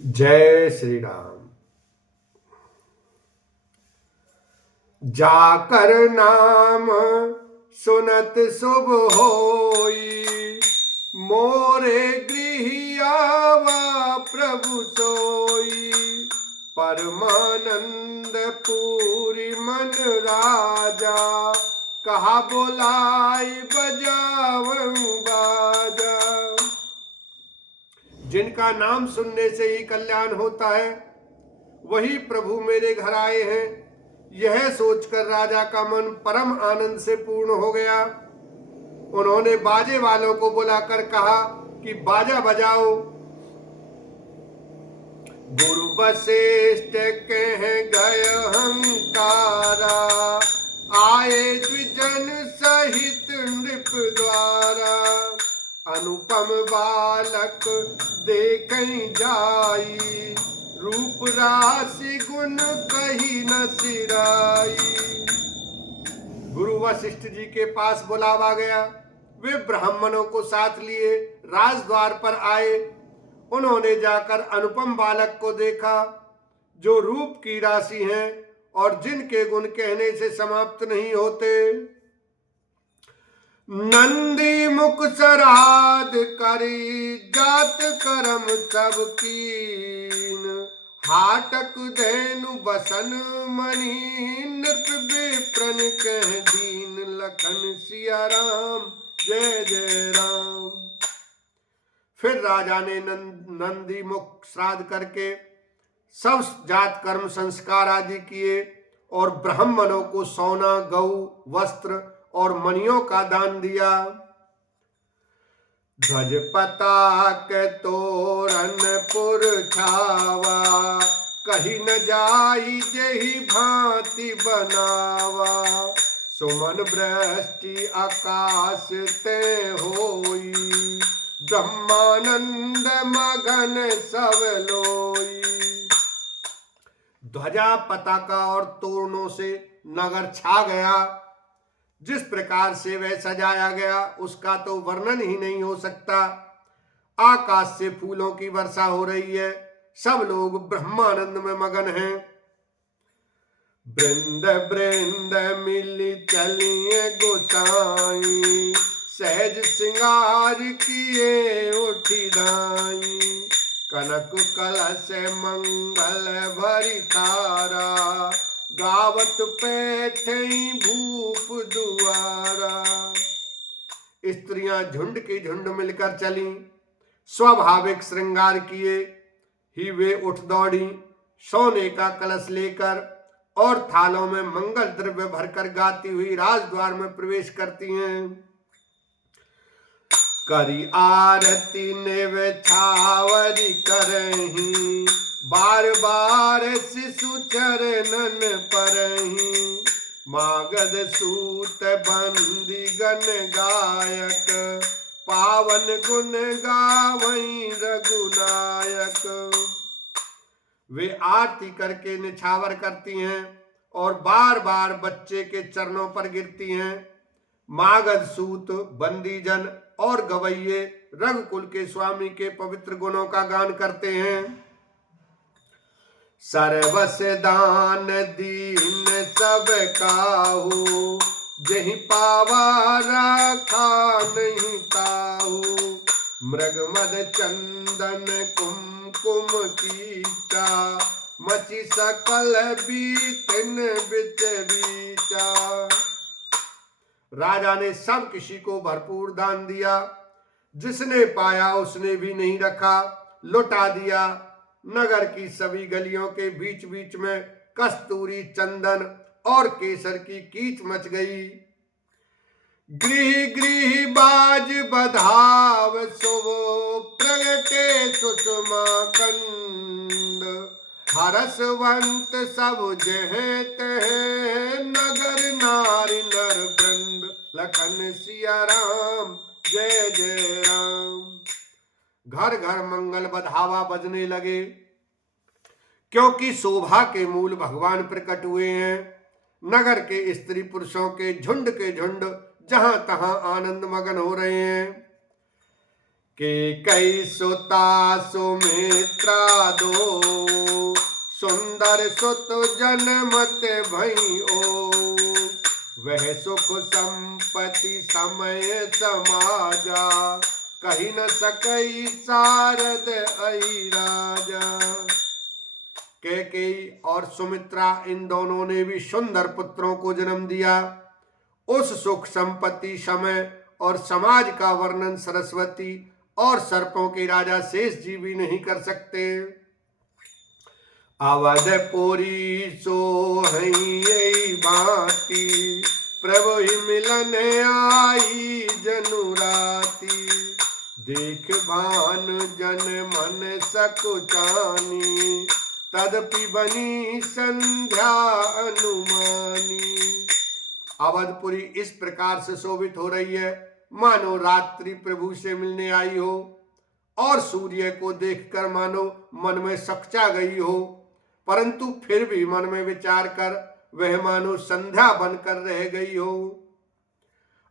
जय श्री राम। जाकर नाम सुनत शुभ होई, मोरे गृह आवा प्रभु सोई। परमानंद पूरी मन राजा, कहा बोलाई बजावऊं बाजा। जिनका नाम सुनने से ही कल्याण होता है, वही प्रभु मेरे घर आए हैं। यह सोचकर राजा का मन परम आनंद से पूर्ण हो गया। उन्होंने बाजे वालों को बुलाकर कहा कि बाजा बजाओ। गुरु वशिष्ठ कह गए हंकारा, आए द्विजन सहित नृप द्वारा। अनुपम बालक देखई जाई, रूप राशि गुण कही न सिराई। गुरु वशिष्ठ जी के पास बुलावा गया। वे ब्राह्मणों को साथ लिए राजद्वार पर आए। उन्होंने जाकर अनुपम बालक को देखा, जो रूप की राशि हैं और जिनके गुण कहने से समाप्त नहीं होते। नंदी मुख सराद करी, जात करम सब कीन। हाटक धेनु बसन मणि, नृप विप्रन कह दीन। लखन सिया राम जय जय राम। फिर राजा ने नंदी मुख श्राद्ध करके सब जात कर्म संस्कार आदि किए और ब्राह्मणों को सोना, गऊ, वस्त्र और मणियों का दान दिया। ध्वज पताक तोरण पुर छावा, कहीं न जाई जेहि भांति बनावा। सुमन वृष्टि आकाश ते होई, ब्रह्मानंद मगन सब लोई। ध्वजा, पताका और तोरणों से नगर छा गया। जिस प्रकार से वह सजाया गया उसका तो वर्णन ही नहीं हो सकता। आकाश से फूलों की वर्षा हो रही है। सब लोग ब्रह्मानंद में मगन हैं। वृंद वृंद मिली चलिए गोसाई, सहज सिंगार किए उठी दाई। कनक कलश मंगल भरी तारा, गावत पैठई भूप दुआरा। स्त्रियां झुंड की झुंड मिलकर चली। स्वाभाविक श्रृंगार किए ही वे उठ दौड़ी, सोने का कलश लेकर और थालों में मंगल द्रव्य भरकर गाती हुई राजद्वार में प्रवेश करती हैं। करी आरती नेव छावरी करही, बार बार शिशु चरणन परही। मागध सूत बंदी गण गायक, पावन गुण गावई रघुनायक। वे आरती करके निछावर करती हैं और बार बार बच्चे के चरणों पर गिरती हैं। मागध सूत, बंदीजन और गवैये रघुकुल के स्वामी के पवित्र गुणों का गान करते हैं। सर्वस दान दीन सब काहू, जहि पावा राखा नहीं ताहू। मृग मद चंदन कुमकुम कीटा, मची सकल बीतिन बिच बीचा। राजा ने सब किसी को भरपूर दान दिया। जिसने पाया उसने भी नहीं रखा, लुटा दिया। नगर की सभी गलियों के बीच बीच में कस्तूरी, चंदन और केसर की कीच मच गई। गृह गृह बाज बधाव सुवो, प्रगटे सुषमा कंद। हरसवंत सब जह तह, नगर नारी नर वृंद। लखन सिया राम जय जय राम। घर घर मंगल बधावा बजने लगे, क्योंकि शोभा के मूल भगवान प्रकट हुए हैं। नगर के स्त्री पुरुषों के झुंड जहां तहां आनंद मगन हो रहे हैं। के कई सुता सुमित्रा दो, सुंदर सुत जनमत भई ओ, वह सुख संपत्ति समय समाजा, कही न सकई सारद अई राजा। कैकेयी और सुमित्रा इन दोनों ने भी सुंदर पुत्रों को जन्म दिया। उस सुख संपत्ति समय और समाज का वर्णन सरस्वती और सर्पों के राजा शेष जी भी नहीं कर सकते। अवधपुरी सोहई बाती, प्रभु ही मिलन आई जनुराती, देख भानु जन मन सकुचानी, तदपि बनी संध्या अनुमानी। अवधपुरी इस प्रकार से शोभित हो रही है मानो रात्रि प्रभु से मिलने आई हो, और सूर्य को देखकर मानो मन में सकचा गई हो, परंतु फिर भी मन में विचार कर वह मानो संध्या बनकर रह गई हो।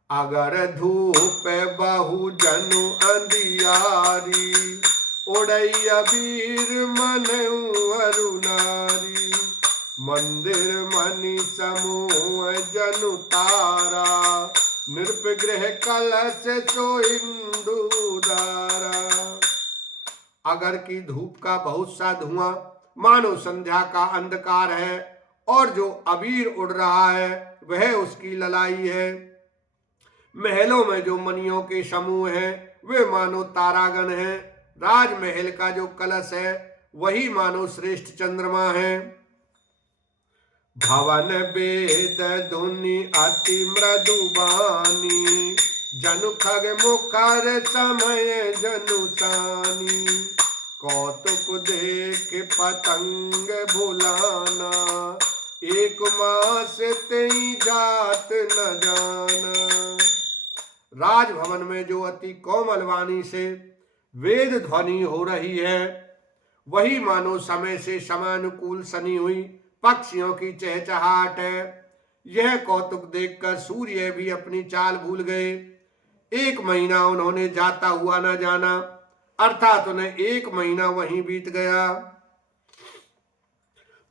अगर धूप बहु जनु अंधियारी, उड़ई अबीर मन अरुणारी, मंदिर मणि समूह जनु तारा, नृपगृह कलश सो इंदुदारा। अगर की धूप का बहुत सा धुआं मानो संध्या का अंधकार है, और जो अबीर उड़ रहा है वह उसकी ललाई है। महलों में जो मणियों के समूह हैं वे मानो तारागण हैं। राजमहल का जो कलश है वही मानो श्रेष्ठ चंद्रमा है। भवन वेद धुनि अति मृदुबानी, जनु खग मुखर समय जनुसानी, कौतुक देख पतंग भुलाना, एक मास तेई जात न जाना। राजभवन में जो अति कोमल वाणी से वेद ध्वनि हो रही है वही मानो समय से समानुकूल सनी हुई पक्षियों की चहचहाट है। यह कौतुक देखकर सूर्य भी अपनी चाल भूल गए। 1 महीना उन्होंने जाता हुआ न जाना, अर्थात उन्हें 1 महीना वहीं बीत गया।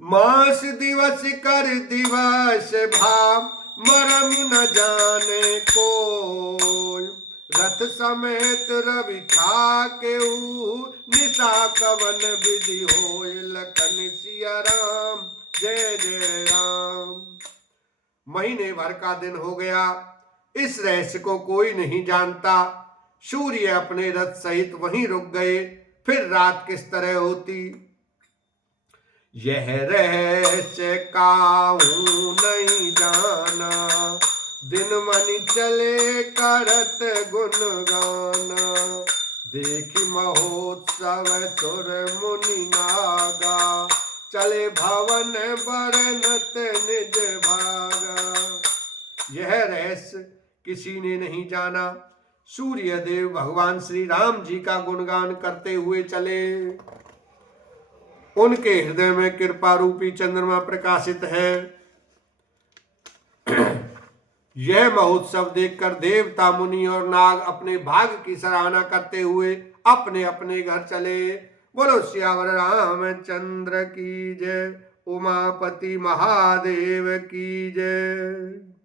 मास दिवस कर दिवस भाव, मरम न जाने कोय, रथ समेत रवि था केऊ, निशा कवन विधि होय, लखन सिया राम जय जय राम। महीने भर का दिन हो गया, इस रहस्य को कोई नहीं जानता। सूर्य अपने रथ सहित वहीं रुक गए, फिर रात किस तरह होती यह रहस्य काहू नहीं जाना, दिन मनि चले करत गुण गाना, देखी महोत्सव सुर मुनि नागा, चले भवन बरनत निज भागा। यह रहस्य किसी ने नहीं जाना। सूर्य देव भगवान श्री राम जी का गुणगान करते हुए चले। उनके हृदय में कृपा रूपी चंद्रमा प्रकाशित है। यह महोत्सव देखकर देवता मुनि और नाग अपने भाग्य की सराहना करते हुए अपने अपने घर चले। बोलो सियावर रामचंद्र की जय, उमापति महादेव की जय।